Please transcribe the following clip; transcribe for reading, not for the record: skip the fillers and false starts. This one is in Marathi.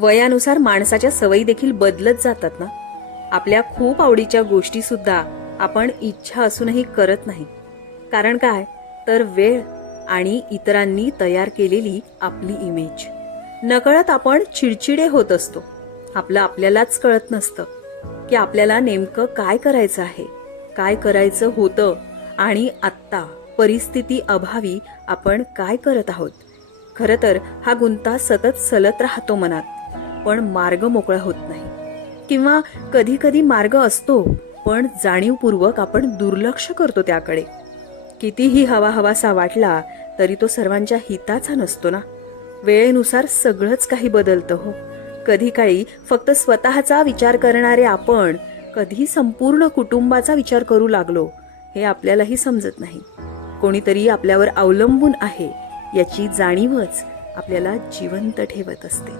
वयानुसार माणसाच्या सवयी देखील बदलत जातात ना. आपल्या खूप आवडीच्या गोष्टी सुद्धा आपण इच्छा असूनही करत नाही. कारण काय, तर वेळ आणि इतरांनी तयार केलेली आपली इमेज. नकळत आपण चिडचिडे होत असतो. आपलं आपल्यालाच कळत नसतं की आपल्याला नेमकं काय करायचं आहे, काय करायचं होतं आणि आत्ता परिस्थिती अभावी आपण काय करत आहोत. खरं तर हा गुंता सतत सलत राहतो मनात, पण मार्ग मोकळा होत नाही. किंवा कधी कधी मार्ग असतो, पण जाणीवपूर्वक आपण दुर्लक्ष करतो त्याकडे. कितीही हवाहवासा वाटला तरी तो सर्वांच्या हिताचा नसतो ना. वेळेनुसार सगळंच काही बदलतं हो. कधी काळी फक्त स्वतःचा विचार करणारे आपण कधी संपूर्ण कुटुंबाचा विचार करू लागलो हे आपल्यालाही समजत नाही. कोणीतरी आपल्यावर अवलंबून आहे याची जाणीवच आपल्याला जिवंत ठेवत असते.